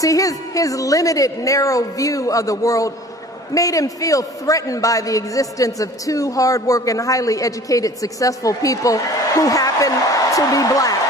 See, his limited, narrow view of the world made him feel threatened by the existence of two hard-working, highly educated, successful people who happen to be black.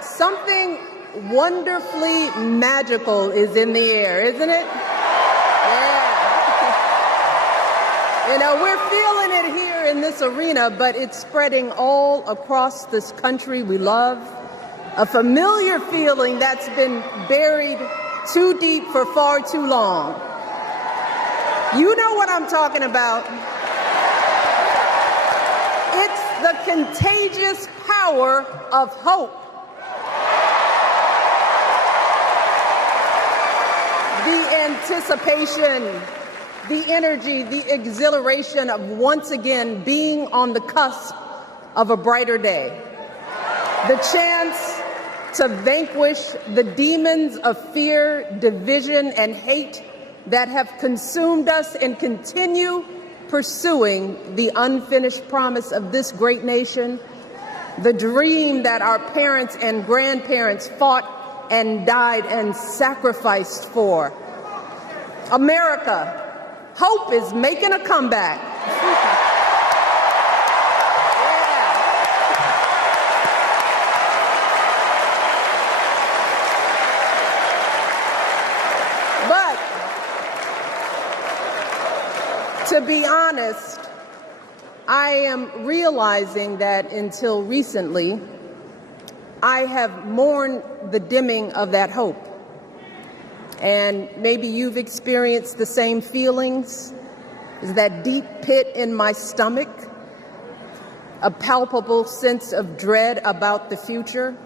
Something wonderfully magical is in the air, isn't it? Yeah. You know, we're feeling it here in this arena, but it's spreading all across this country we love. A familiar feeling that's been buried too deep for far too long. You know what I'm talking about. It's the contagious power of hope. The anticipation, the energy, the exhilaration of once again being on the cusp of a brighter day. The chance to vanquish the demons of fear, division, and hate that have consumed us and continue pursuing the unfinished promise of this great nation, the dream that our parents and grandparents fought and died and sacrificed for. America, hope is making a comeback. But to be honest, I am realizing that until recently, I have mourned the dimming of that hope. And maybe you've experienced the same feelings. Is that deep pit in my stomach, a palpable sense of dread about the future.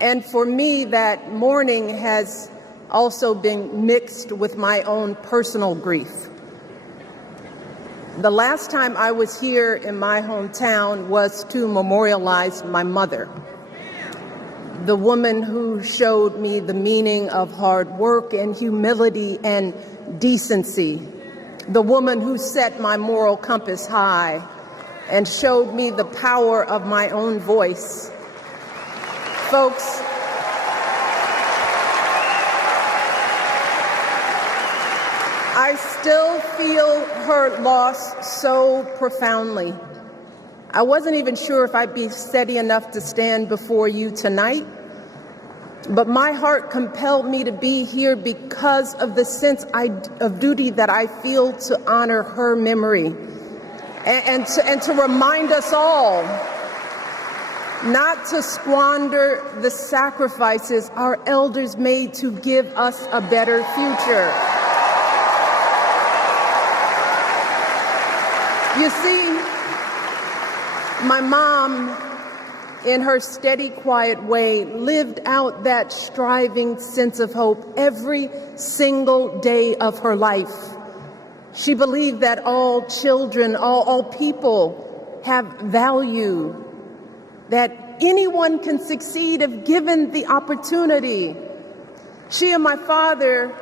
And for me, that mourning has also been mixed with my own personal grief. The last time I was here in my hometown was to memorialize my mother, the woman who showed me the meaning of hard work and humility and decency, the woman who set my moral compass high and showed me the power of my own voice. Folks, I still feel her loss so profoundly. I wasn't even sure if I'd be steady enough to stand before you tonight, but my heart compelled me to be here because of the sense of duty that I feel to honor her memory and to remind us all not to squander the sacrifices our elders made to give us a better future. You see, my mom, in her steady, quiet way, lived out that striving sense of hope every single day of her life. She believed that all children, all people have value, that anyone can succeed if given the opportunity. She and my father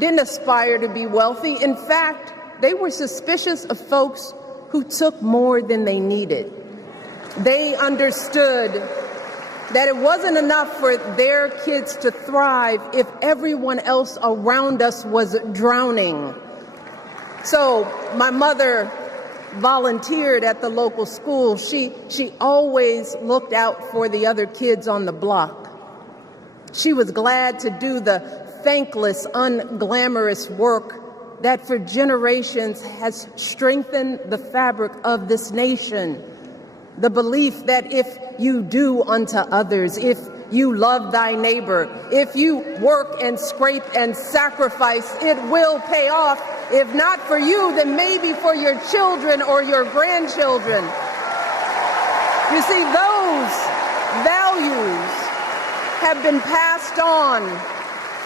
didn't aspire to be wealthy. In fact, they were suspicious of folks who took more than they needed. They understood that it wasn't enough for their kids to thrive if everyone else around us was drowning. So my mother volunteered at the local school. She always looked out for the other kids on the block. She was glad to do the thankless, unglamorous work that for generations has strengthened the fabric of this nation. The belief that if you do unto others, if you love thy neighbor, if you work and scrape and sacrifice, it will pay off. If not for you, then maybe for your children or your grandchildren. You see, those values have been passed on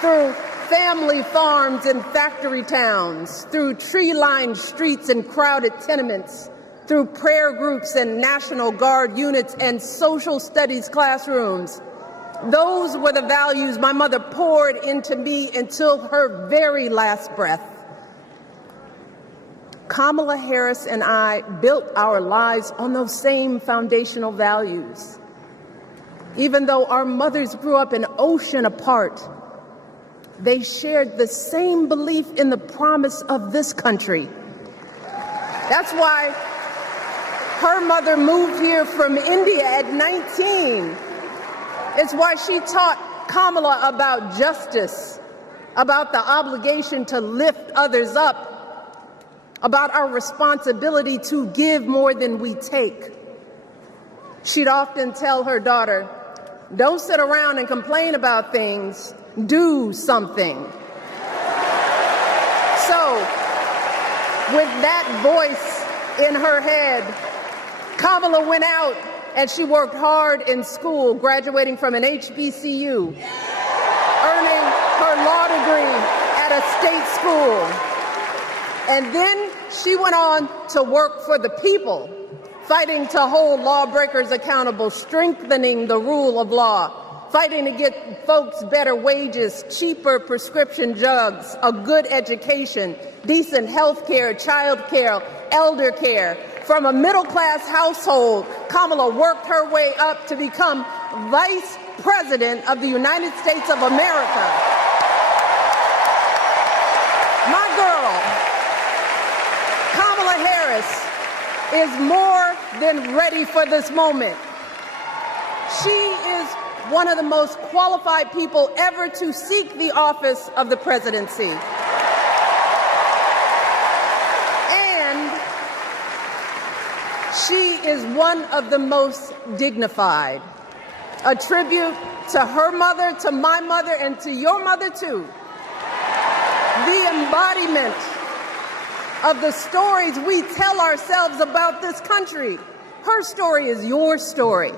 through family farms and factory towns, through tree-lined streets and crowded tenements, through prayer groups and National Guard units and social studies classrooms. Those were the values my mother poured into me until her very last breath. Kamala Harris and I built our lives on those same foundational values. Even though our mothers grew up an ocean apart, they shared the same belief in the promise of this country. That's why her mother moved here from India at 19. It's why she taught Kamala about justice, about the obligation to lift others up, about our responsibility to give more than we take. She'd often tell her daughter, "Don't sit around and complain about things, do something." So, with that voice in her head, Kamala went out and she worked hard in school, graduating from an HBCU, earning her law degree at a state school. And then she went on to work for the people, fighting to hold lawbreakers accountable, strengthening the rule of law, fighting to get folks better wages, cheaper prescription drugs, a good education, decent health care, child care, elder care. From a middle-class household, Kamala worked her way up to become Vice President of the United States of America. My girl, Kamala Harris, is more than ready for this moment. She is one of the most qualified people ever to seek the office of the presidency. And she is one of the most dignified. A tribute to her mother, to my mother, and to your mother too. The embodiment of the stories we tell ourselves about this country. Her story is your story.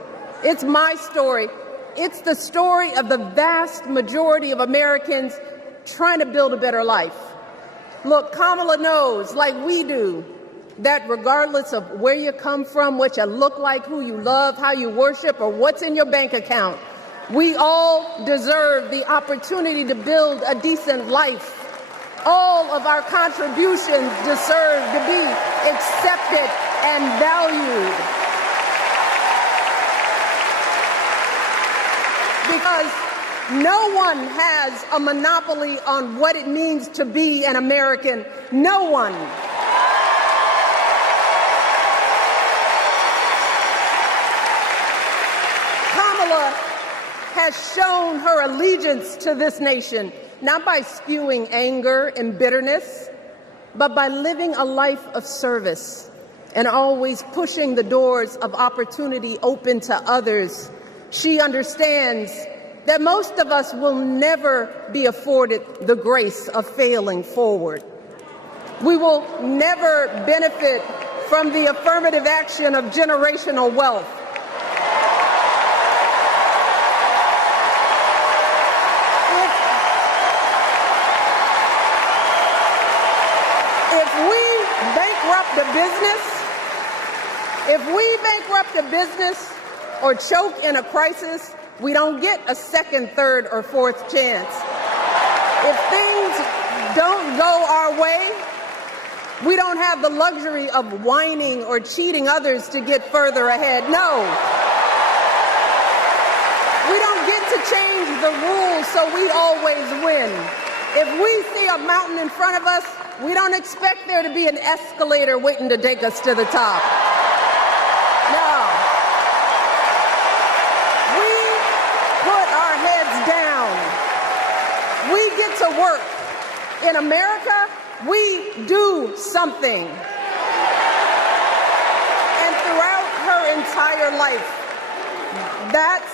It's my story. It's the story of the vast majority of Americans trying to build a better life. Look, Kamala knows, like we do, that regardless of where you come from, what you look like, who you love, how you worship, or what's in your bank account, we all deserve the opportunity to build a decent life. All of our contributions deserve to be accepted and valued. Because no one has a monopoly on what it means to be an American. No one. Kamala has shown her allegiance to this nation, not by spewing anger and bitterness, but by living a life of service and always pushing the doors of opportunity open to others. She understands that most of us will never be afforded the grace of failing forward. We will never benefit from the affirmative action of generational wealth. If we bankrupt a business or choke in a crisis, we don't get a second, third, or fourth chance. If things don't go our way, we don't have the luxury of whining or cheating others to get further ahead. No. change the rules so we always win. If we see a mountain in front of us, we don't expect there to be an escalator waiting to take us to the top. No. We put our heads down. We get to work. In America, we do something. And throughout her entire life, that's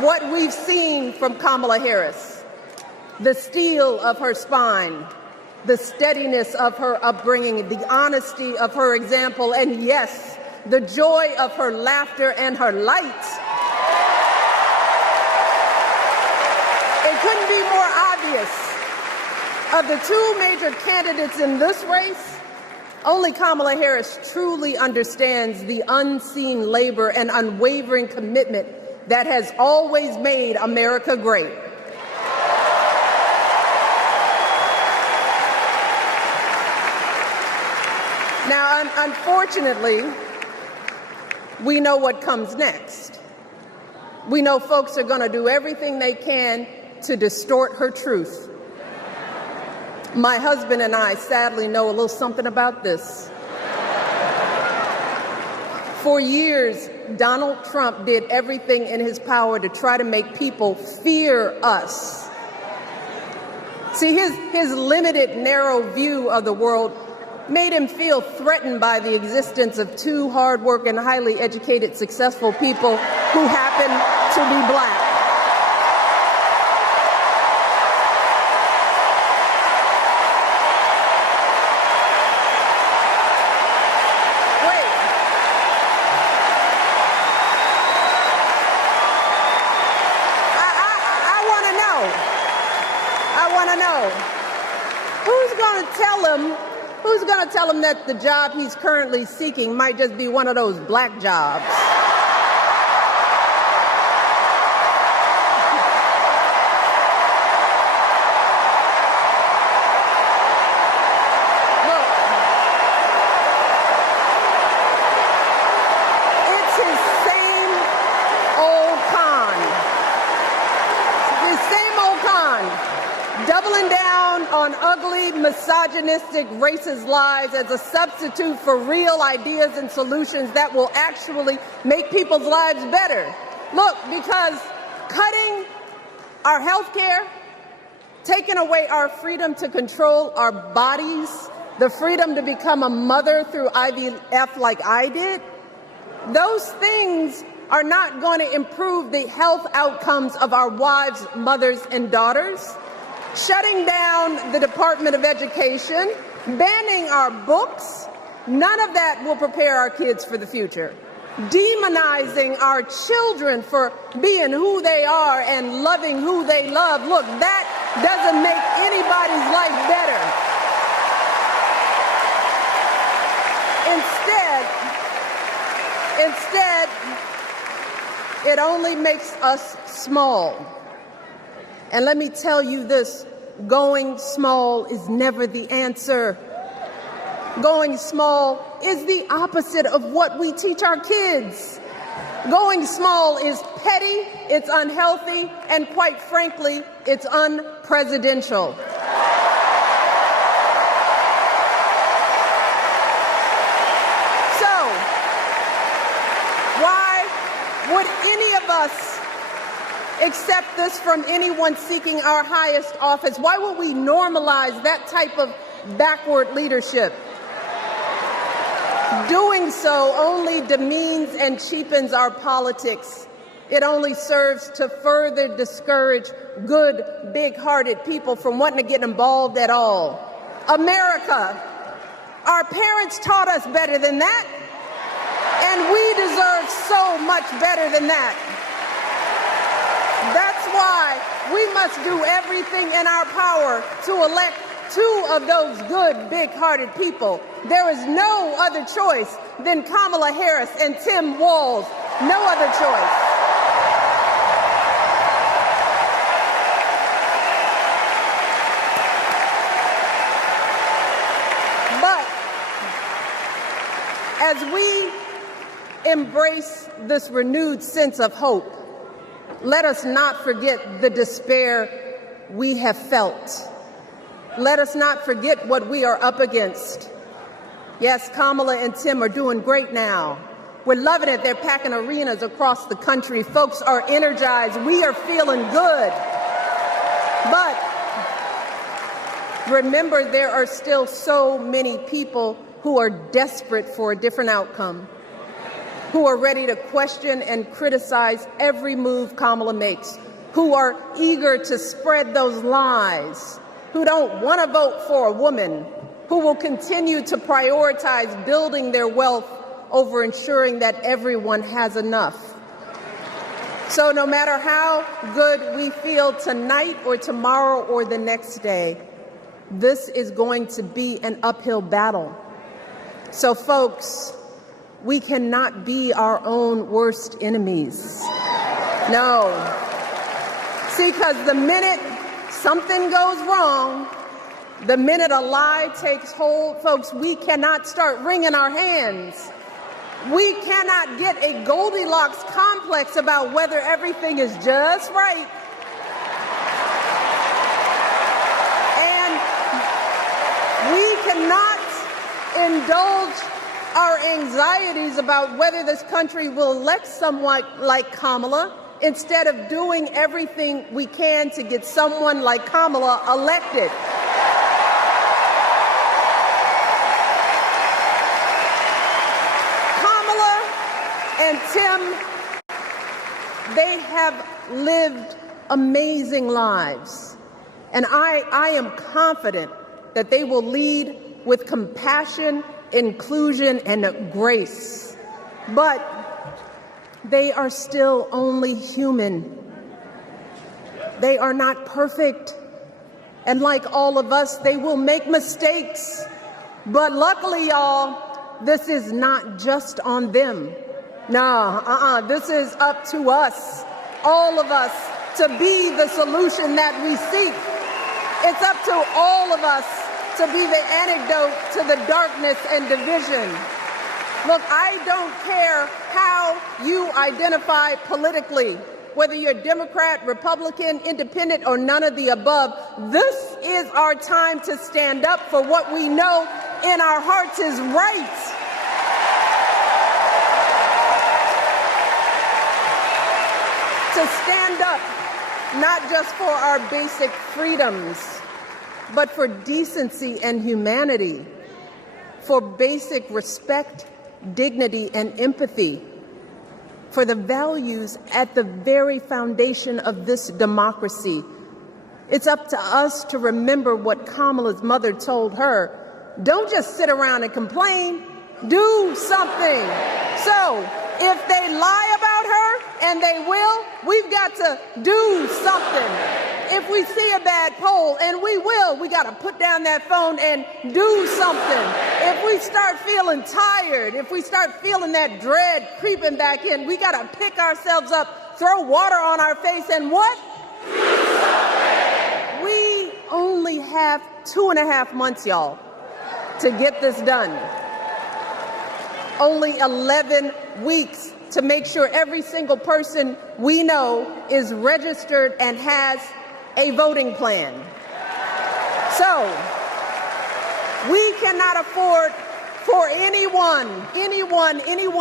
what we've seen from Kamala Harris. The steel of her spine, the steadiness of her upbringing, the honesty of her example, and yes, the joy of her laughter and her light. It couldn't be more obvious. Of the two major candidates in this race, only Kamala Harris truly understands the unseen labor and unwavering commitment that has always made America great. Now, unfortunately, we know what comes next. We know folks are going to do everything they can to distort her truth. My husband and I sadly know a little something about this. For years, Donald Trump did everything in his power to try to make people fear us. See, his limited, narrow view of the world made him feel threatened by the existence of two hard-working, highly educated, successful people who happen to be black. Who's going to tell him that the job he's currently seeking might just be one of those black jobs? Look, it's his same old con. His same old con. Doubling down on ugly, misogynistic, racist lies as a substitute for real ideas and solutions that will actually make people's lives better. Look, because cutting our health care, taking away our freedom to control our bodies, the freedom to become a mother through IVF like I did, those things are not going to improve the health outcomes of our wives, mothers, and daughters. Shutting down the Department of Education, banning our books, none of that will prepare our kids for the future. Demonizing our children for being who they are and loving who they love, look, that doesn't make anybody's life better. Instead, it only makes us small. And let me tell you this, going small is never the answer. Going small is the opposite of what we teach our kids. Going small is petty, it's unhealthy, and quite frankly, it's unpresidential. So, why would any of us accept this from anyone seeking our highest office? Why would we normalize that type of backward leadership? Doing so only demeans and cheapens our politics. It only serves to further discourage good, big-hearted people from wanting to get involved at all. America, our parents taught us better than that, and we deserve so much better than that. That's why we must do everything in our power to elect two of those good, big-hearted people. There is no other choice than Kamala Harris and Tim Walz. No other choice. But as we embrace this renewed sense of hope, Let us not forget the despair we have felt. Let us not forget what we are up against. Yes, Kamala and Tim are doing great now. We're loving it. They're packing arenas across the country. Folks are energized. We are feeling good. But remember, there are still so many people who are desperate for a different outcome, who are ready to question and criticize every move Kamala makes, who are eager to spread those lies, who don't want to vote for a woman, who will continue to prioritize building their wealth over ensuring that everyone has enough. So no matter how good we feel tonight or tomorrow or the next day, this is going to be an uphill battle. So folks, we cannot be our own worst enemies. No. See, because the minute something goes wrong, the minute a lie takes hold, folks, we cannot start wringing our hands. We cannot get a Goldilocks complex about whether everything is just right. And we cannot indulge our anxieties about whether this country will elect someone like Kamala instead of doing everything we can to get someone like Kamala elected. And Tim, they have lived amazing lives. And I am confident that they will lead with compassion, inclusion, and grace. But they are still only human. They are not perfect. And like all of us, they will make mistakes. But luckily, y'all, this is not just on them. No, this is up to us, all of us, to be the solution that we seek. It's up to all of us to be the antidote to the darkness and division. Look, I don't care how you identify politically, whether you're Democrat, Republican, Independent, or none of the above. This is our time to stand up for what we know in our hearts is right. To stand up, not just for our basic freedoms, but for decency and humanity, for basic respect, dignity, and empathy, for the values at the very foundation of this democracy. It's up to us to remember what Kamala's mother told her. Don't just sit around and complain, do something. So, if they lie about her, and they will, we've got to do something. If we see a bad poll, and we will, we got to put down that phone and do something. If we start feeling tired, if we start feeling that dread creeping back in, we got to pick ourselves up, throw water on our face, and what? We only have 2.5 months, y'all, to get this done. Only 11 weeks to make sure every single person we know is registered and has a voting plan. So, we cannot afford for anyone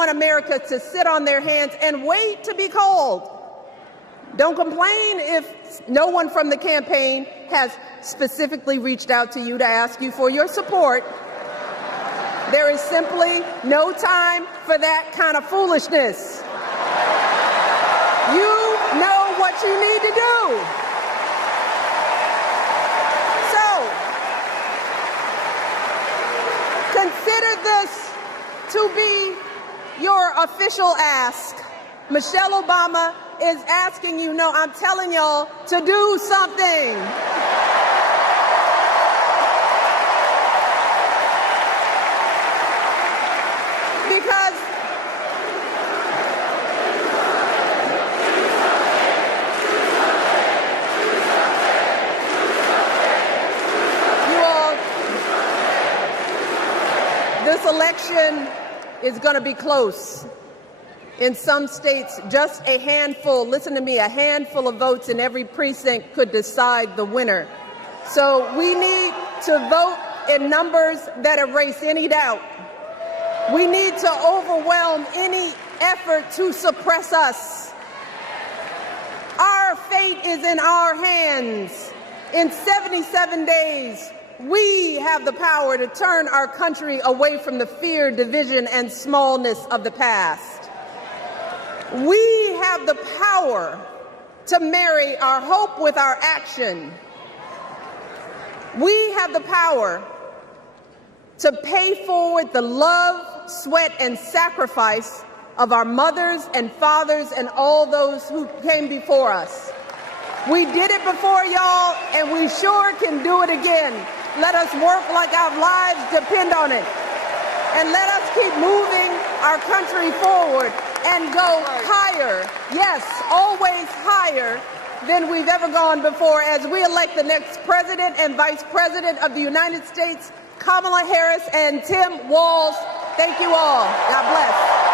America to sit on their hands and wait to be called. Don't complain if no one from the campaign has specifically reached out to you to ask you for your support. There is simply no time for that kind of foolishness. You know what you need to do. So, consider this to be your official ask. Michelle Obama is asking you, no, I'm telling y'all to do something. Because you all, this election is going to be close. In some states, just a handful, listen to me, a handful of votes in every precinct could decide the winner. So we need to vote in numbers that erase any doubt. We need to overwhelm any effort to suppress us. Our fate is in our hands. In 77 days, we have the power to turn our country away from the fear, division, and smallness of the past. We have the power to marry our hope with our action. We have the power to pay forward the love, sweat, and sacrifice of our mothers and fathers and all those who came before us. We did it before, y'all, and we sure can do it again. Let us work like our lives depend on it. And let us keep moving our country forward and go higher, yes, always higher than we've ever gone before as we elect the next President and Vice President of the United States, Kamala Harris and Tim Walz. Thank you all. God bless.